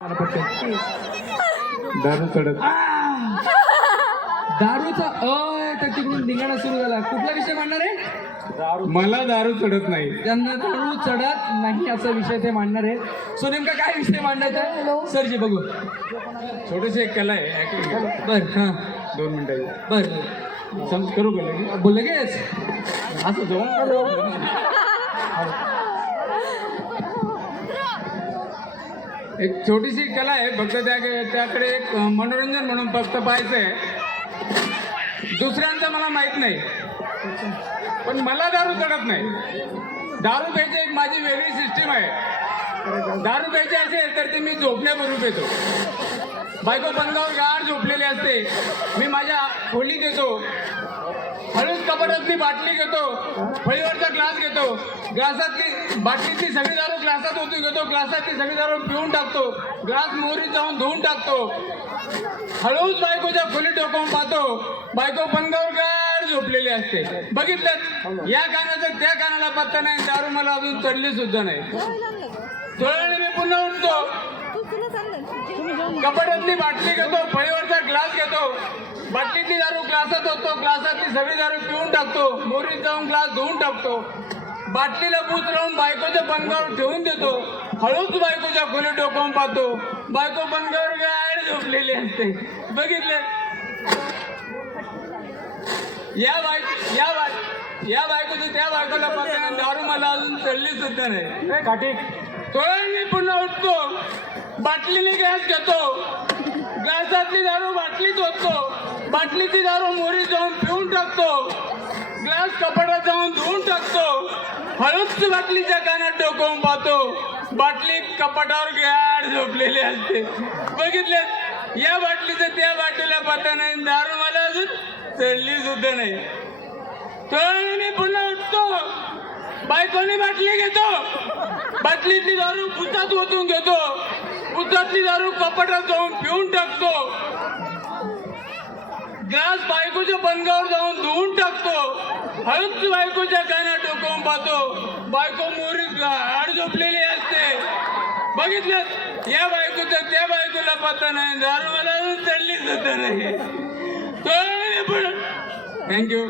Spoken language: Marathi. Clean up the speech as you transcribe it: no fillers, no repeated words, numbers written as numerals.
दारू चढत दारूचा तर तिकडून धिंगाणा सुरू झाला. कुठला विषय मांडणार आहे? मला दारू चढत नाही. त्यांना दारू चढत नाही असा विषय ते मांडणार आहे. सो नेमका काय विषय मांडायचा आहे सरजी बघू. छोटीशी एक कला आहे ऍक्टिंग. बर हां 2 मिनिटाची बर समज करू का लगेच? बोल लगेच. असं जाऊन एक छोटीशी कला आहे फक्त त्याकडे एक मनोरंजन म्हणून फक्त पाहायचं आहे. दुसऱ्यांचं मला माहित नाही पण मला दारू चढत नाही. दारू प्यायची एक माझी वेगळी सिस्टीम आहे. दारू प्यायची असेल तर ते मी झोपण्यापूर्वी पेतो. बायको पंगावर गाढ झोपलेली असते. मी माझ्या खोलीत येतो, हळूच कपाटातली बाटली घेतो, फळीवरचा ग्लास घेतो, ग्लासातली बाटलीतली सगळी दारू ग्लासात ओतून घेतो, ग्लासातली सगळी दारू पिऊन टाकतो, ग्लास मोहरीत जाऊन धुवून टाकतो, हळूच बायकोच्या खोलीत डोकावून पाहतो. बायको पंगावर गाढ झोपलेली असते. बघितलं, या कानाचा त्या कानाला पत्ता नाही. दारू मला अजून चढली सुद्धा नाही. थोड्या वेळाने मी पुन्हा उठतो, कपाटातली बाटली घेतो, फळीवरचा ग्लास घेतो, बाटलीतली दारू ग्लासात होतो, ग्लासातली सगळी दारू पिऊन टाकतो, मोरीत जाऊन ग्लास धुवून टाकतो, बाटलीला बूच लावून बायकोच्या पंगावर ठेवून देतो, हळूच बायकोच्या खोलीत डोकावून पाहतो. बायको पंगावर गाढ झोपलेली असते. बघितले, या बायकोचं त्या बायकोला पत्ता नाही. दारू मला अजून चढली सुद्धा नाही. थोड्या मी पुन्हा उठतो, बाटलीने गॅस घेतो, ग्लासातली दारू बाटलीत ओततो, बाटलीची दारू मोरीत जाऊन पिऊन टाकतो, ग्लास कपाटात जाऊन धुवून टाकतो, हळूच बाटलीच्या कानात डोकावून पाहतो. बाटली कपाटावर गाढ झोपलेली असते. बघितले, या बाटलीचं त्या बाटलीला पत्ता नाही. दारू मला अजून चढली सुद्धा नाही. थोड्या मी पुन्हा उठतो, बायकोनी बाटली घेतो, बाटलीतली दारू पुतात ओतून घेतो, पुतातली दारू कपाटात जाऊन पिऊन टाकतो, ग्लास बायकोच्या पंगावर जाऊन धुवून टाकतो, हळूच बायकोच्या कानात डोकावून पाहतो. बायको मोरीत गाढ झोपलेली असते. बघितलं, या बायकोचं त्या बायकोला पत्ता नाही. दारू मला अजून चढली सुद्धा नाही. थँक्यू.